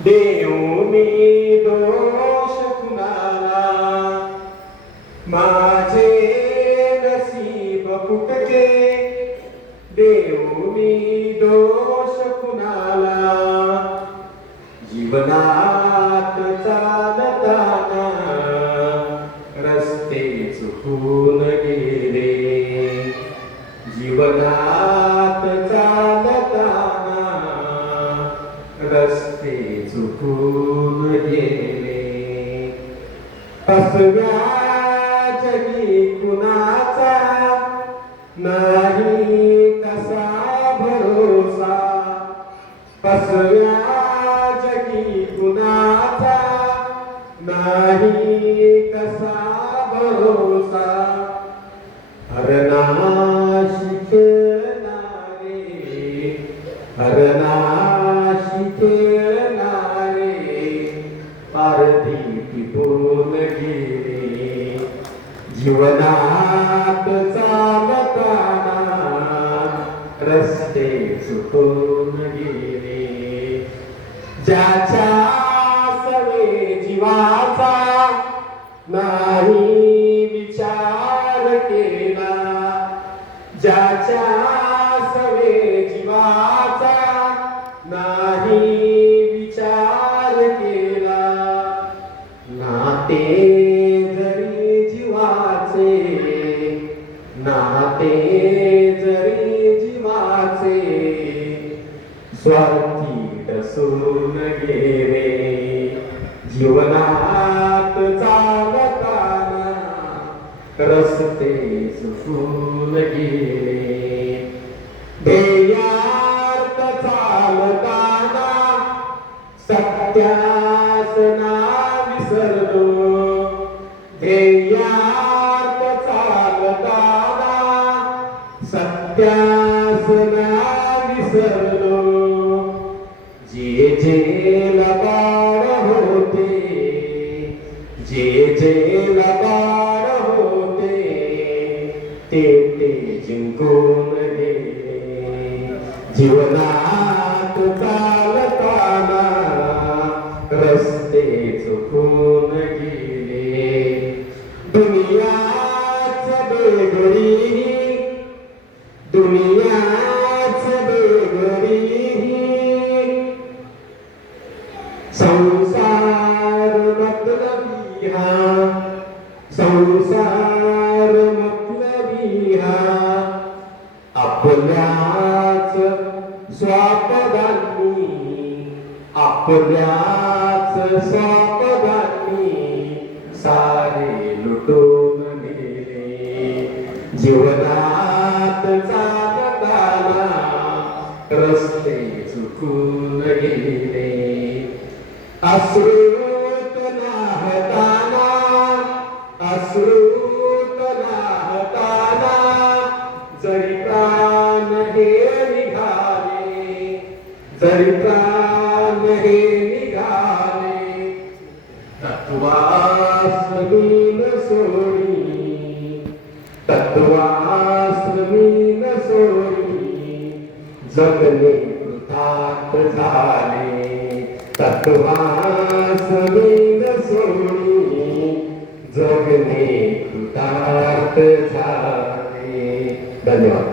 देऊ मी दोष कुणाला, माझे नसीब फुटके. देऊ मी दोष कुणाला, जीवनात चालताना रस्ते चुकून गेले. जीवनात चालताना रस्ते चुकून गेले. फसव्या जगी कुणाचा नाही कसा भरोसा. फसव्या जगी कुणाचा नाही कसा भरोसा. हरनाशी खेळणारे, हरनाशी खेळणारे पारधी टिपून गेले. जीवनात चालताना रस्ते चुकून गेले. ज्याच्या सवे जीवाचा नाही विचार केला. ज्याच्या सवे जीवाचा नाही विचार केला. नाते जरी जीवाचे, नाते जरी जीवाचे स्वार्थी डसून गेले. जीवनात चालताना रस्ते चुकून गेले. ध्येयार्थ चालताना सत्यास ना विसरलो. ध्येयार्थ चालताना सत्यास ना विसरलो. जे जे लबाड होते, जे जे लबाड होते ते ते जिंकून गेले. जीवनात चालताना रस्ते चुकून गेले. दुनियाच बेगडी, दुनियाच बेगडी संसार मतलबी हा, संसार मतलबी हा. आपल्याच स्वापदांनी, आपल्याच स्वापदांनी सारे लुटून गेले. जीवनात चालताना रस्ते चुकून गेले. अश्रुत नाहताना, अश्रुत नाहताना जरी प्राण हे निघाले, जरी प्राण हे निघाले. तत्वास मीन सोडी, तत्वास मीन सोडी जगणे कृतार्थ झाले. तत्वास मीन सोडी जगणे कृतार्थ झाले. धन्यवाद.